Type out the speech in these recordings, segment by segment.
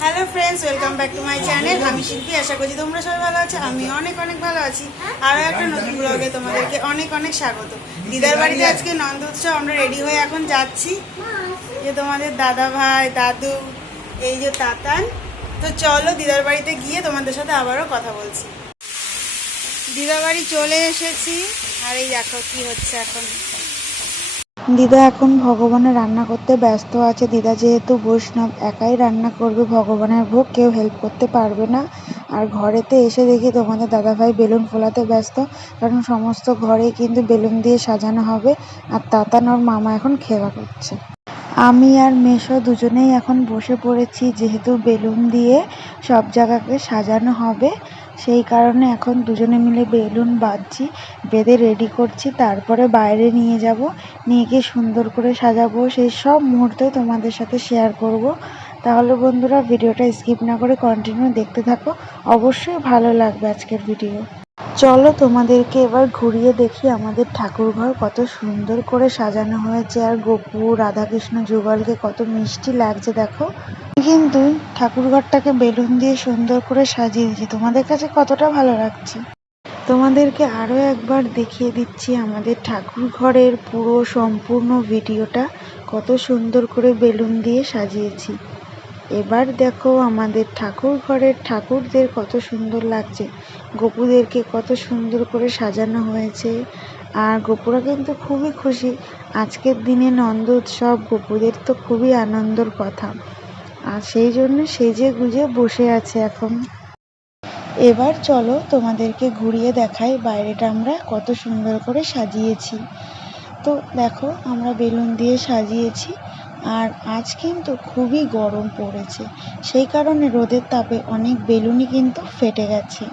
Hello friends, welcome back to my channel. আমি শিল্পী। আশা করছি তোমরা সবাই ভালো আছো। আমি অনেক অনেক ভালো আছি। আরও একটা নতুন ব্লগে তোমাদেরকে অনেক অনেক স্বাগত। দিদার বাড়িতে আজকে নন্দ উৎসব। আমরা রেডি হয়ে এখন যাচ্ছি। যে তোমাদের দাদা ভাই, দাদু, এই যে তাতান। তো চলো দিদার বাড়িতে গিয়ে তোমাদের সাথে আবারও কথা বলছি। দিদার বাড়ি চলে এসেছি। আর এই দেখো কি হচ্ছে এখন। দিদা এখন ভগবানের রান্না করতে ব্যস্ত আছে। দিদা যেহেতু বৈষ্ণব, একাই রান্না করবে ভগবানের ভোগ, কেউ হেল্প করতে পারবে না। আর ঘরেতে এসে দেখি তোমাদের দাদাভাই বেলুন ফোলাতে ব্যস্ত, কারণ সমস্ত ঘরেই কিন্তু বেলুন দিয়ে সাজানো হবে। আর তাতান ওর মামা এখন খেলা করছে। আমি আর মেসো দুজনেই এখন বসে পড়েছি, যেহেতু বেলুন দিয়ে সব জায়গাকে সাজানো হবে। সেই কারণে এখন দুজনে মিলে বেলুন বাঁধছি, বেঁধে রেডি করছি। তারপরে বাইরে নিয়ে যাব, নিয়ে গিয়ে সুন্দর করে সাজাবো। সেই সব মুহূর্ত তোমাদের সাথে শেয়ার করব। তাহলে বন্ধুরা, ভিডিওটা স্কিপ না করে কন্টিনিউ দেখতে থাকো। অবশ্যই ভালো লাগবে আজকের ভিডিও। চলো তোমাদেরকে এবার ঘুরিয়ে দেখি আমাদের ঠাকুরঘর কত সুন্দর করে সাজানো হয়েছে। আর গোপু, রাধাকৃষ্ণ, যুগলকে কত মিষ্টি লাগছে দেখো। কিন্তু ঠাকুরঘরটাকে বেলুন দিয়ে সুন্দর করে সাজিয়ে দিয়েছি। তোমাদের কাছে কতটা ভালো লাগছে? তোমাদেরকে আরও একবার দেখিয়ে দিচ্ছি আমাদের ঠাকুর ঘরের পুরো সম্পূর্ণ ভিডিওটা, কত সুন্দর করে বেলুন দিয়ে সাজিয়েছি। এবার দেখো আমাদের ঠাকুর ঘরের ঠাকুরদের কত সুন্দর লাগছে। গোপুদেরকে কত সুন্দর করে সাজানো হয়েছে। আর গোপুরা কিন্তু খুবই খুশি। আজকের দিনে নন্দ উৎসব, গোপুদের তো খুবই আনন্দের কথা। আর সেই জন্য সেজে গুজে বসে আছে এখন। এবার চলো তোমাদেরকে ঘুরিয়ে দেখাই বাইরেটা আমরা কত সুন্দর করে সাজিয়েছি। তো দেখো, আমরা বেলুন দিয়ে সাজিয়েছি। আর আজ কিন্তু খুবই গরম পড়েছে, সেই কারণে রোদের তাপে অনেক বেলুনই কিন্তু ফেটে গেছে।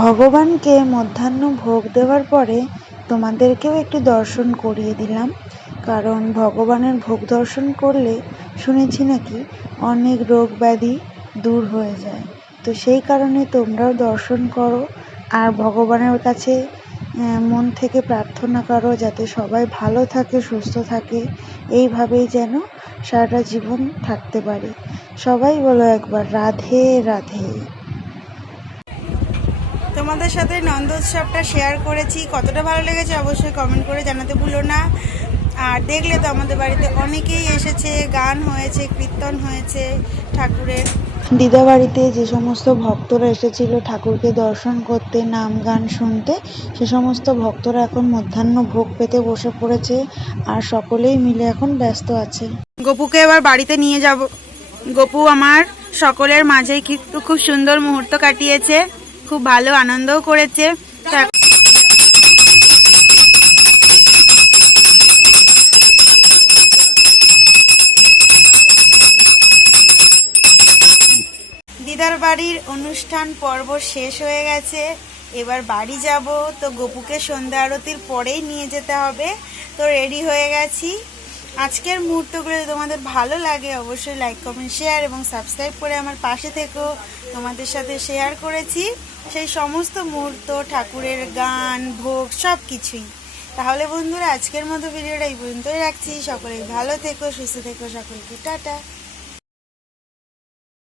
ভগবানকে মধ্যাহ্ন ভোগ দেওয়ার পরে তোমাদেরকেও একটু দর্শন করিয়ে দিলাম, কারণ ভগবানের ভোগ দর্শন করলে শুনেছি নাকি অনেক রোগ ব্যাধি দূর হয়ে যায়। তো সেই কারণে তোমরাও দর্শন করো আর ভগবানের কাছে মন থেকে প্রার্থনা করো যাতে সবাই ভালো থাকে, সুস্থ থাকে, এইভাবেই যেন সারাটা জীবন থাকতে পারে। সবাই বলো একবার রাধে রাধে। তোমাদের সাথে নন্দোৎসবটা শেয়ার করেছি, কতটা ভালো লেগেছে অবশ্যই কমেন্ট করে জানাতে ভুলো না। আর দেখলে তো আমাদের বাড়িতে অনেকেই এসেছে, গান হয়েছে, কীর্তন হয়েছে ঠাকুরের। দিদা বাড়িতে যে সমস্ত ভক্তরা এসেছিল ঠাকুরকে দর্শন করতে, নাম গান শুনতে, সে সমস্ত ভক্তরা এখন মধ্যাহ্ন ভোগ পেতে বসে পড়েছে আর সকলেই মিলে এখন ব্যস্ত আছে। গপুকে এবার বাড়িতে নিয়ে যাব। গপু আমার সকলের মাঝেই কিন্তু খুব সুন্দর মুহূর্ত কাটিয়েছে, খুব ভালো আনন্দও করেছে। তো দিদার বাড়ির অনুষ্ঠান পর্ব শেষ হয়ে গেছে, এবার বাড়ি যাব। তো গপুকে সন্ধ্যা আরতির পরেই নিয়ে যেতে হবে। তো রেডি হয়ে গেছি। আজকের মুহূর্তগুলো যদি তোমাদের ভালো লাগে অবশ্যই লাইক, কমেন্ট, শেয়ার এবং সাবস্ক্রাইব করে আমার পাশে থেকো। তোমাদের সাথে শেয়ার করেছি সেই সমস্ত মুহূর্ত, ঠাকুরের গান, ভোগ, সব কিছুই। তাহলে বন্ধুরা আজকের মতো ভিডিওটা এই পর্যন্তই রাখছি। সকলেই ভালো থেকো, সুস্থ থেকো, সকলকে টাটা।